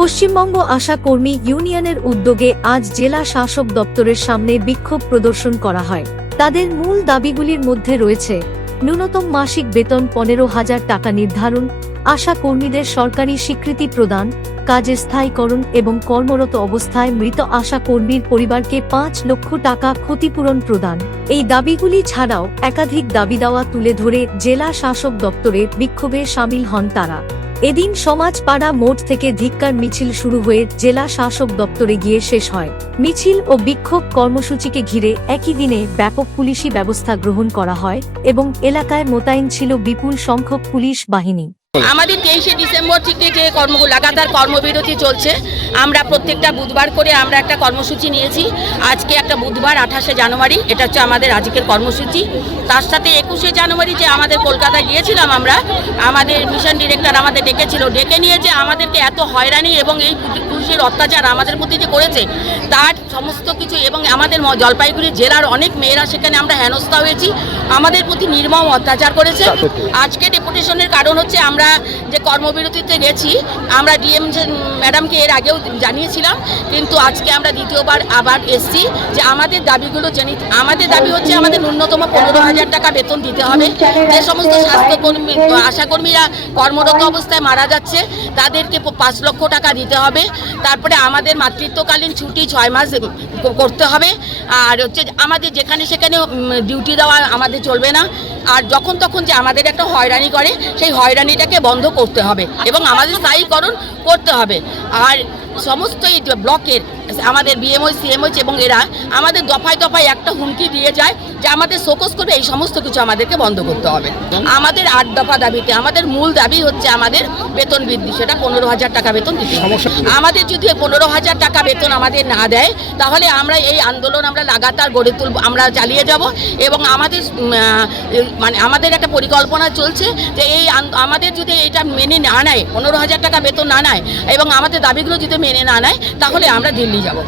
পশ্চিমবঙ্গ আশা কর্মী ইউনিয়নের উদ্যোগে আজ জেলা শাসক দপ্তরের সামনে বিক্ষোভ প্রদর্শন করা হয়। তাদের মূল দাবিগুলির মধ্যে রয়েছে, ন্যূনতম মাসিক বেতন পনেরো হাজার টাকা নির্ধারণ, আশা কর্মীদের সরকারি স্বীকৃতি প্রদান, কাজে স্থায়ীকরণ এবং কর্মরত অবস্থায় মৃত আশা কর্মীর পরিবারকে পাঁচ লক্ষ টাকা ক্ষতিপূরণ প্রদান। এই দাবিগুলি ছাড়াও একাধিক দাবি দাওয়া তুলে ধরে জেলা শাসক দপ্তরে বিক্ষোভে সামিল হন তারা। এদিন সমাজপাড়া মোড় থেকে ধিক্কার মিছিল শুরু হয়ে জেলা শাসক দপ্তরে গিয়ে শেষ হয়। মিছিল ও বিক্ষোভ কর্মসূচিকে ঘিরে একই দিনে ব্যাপক পুলিশি ব্যবস্থা গ্রহণ করা হয় এবং এলাকায় মোতায়েন ছিল বিপুল সংখ্যক পুলিশ বাহিনী। আমাদের তেইশে ডিসেম্বর থেকে যে কর্ম লাগাতার কর্মবিরতি চলছে আমরা প্রত্যেকটা বুধবার করে আমরা একটা কর্মসূচি নিয়েছি। আজকে একটা বুধবার আঠাশে জানুয়ারি এটা হচ্ছে আমাদের আজকের কর্মসূচি। তার সাথে একুশে জানুয়ারি যে আমাদের কলকাতায় গিয়েছিলাম আমরা আমাদের মিশন ডিরেক্টর আমাদের ডেকেছিল। ডেকে নিয়ে যে আমাদেরকে এত হয়রানি এবং এই পুলিশের অত্যাচার আমাদের প্রতি যে করেছে তার সমস্ত কিছু এবং আমাদের জলপাইগুড়ি জেলার অনেক মেয়েরা সেখানে আমরা হেনস্থা হয়েছি। আমাদের প্রতি নির্মম অত্যাচার করেছে। আজকে ডেপুটেশনের কারণ হচ্ছে আমরা যে কর্মবিরতিতে গেছি আমরা ডিএম ম্যাডামকে এর আগেও জানিয়েছিলাম, কিন্তু আজকে আমরা দ্বিতীয়বার আবার এসছি যে আমাদের দাবিগুলো জেনে, আমাদের দাবি হচ্ছে আমাদের ন্যূনতম পনেরো হাজার টাকা বেতন দিতে হবে। যে সমস্ত স্বাস্থ্যকর্মী, আশাকর্মীরা কর্মরত অবস্থায় মারা যাচ্ছে, তাদেরকে পাঁচ লক্ষ টাকা দিতে হবে। তারপরে আমাদের মাতৃত্বকালীন ছুটি ছয় মাস করতে হবে। আর হচ্ছে আমাদের যেখানে সেখানে ডিউটি দেওয়া আমাদের চলবে না। আর যখন তখন যে আমাদের একটা হয়রানি করে, সেই হয়রানিটাকে বন্ধ করতে হবে এবং আমাদের স্থায়ীকরণ করতে হবে। আর সমস্ত এই ব্লকের আমাদের বিএমওই সিএমওইচ এবং এরা আমাদের দফায় দফায় একটা হুমকি দিয়ে যায় যে আমাদের শোকস করে এই সমস্ত কিছু আমাদেরকে বন্ধ করতে হবে। আমাদের আট দফা দাবিতে আমাদের মূল দাবি হচ্ছে আমাদের বেতন বৃদ্ধি সেটা পনেরো হাজার টাকা বেতন দিতে হবে। আমাদের যদি পনেরো হাজার টাকা বেতন আমাদের না দেয় তাহলে আমরা এই আন্দোলন আমরা লাগাতার গড়ে তুলব আমরা চালিয়ে যাব এবং আমাদের মানে আমাদের একটা পরিকল্পনা চলছে যে এই আমাদের যদি এটা মেনে না নেয় পনেরো হাজার টাকা বেতন না নেয় এবং আমাদের দাবিগুলো যদি মেনে না নেয় তাহলে আমরা দিল্লি যাব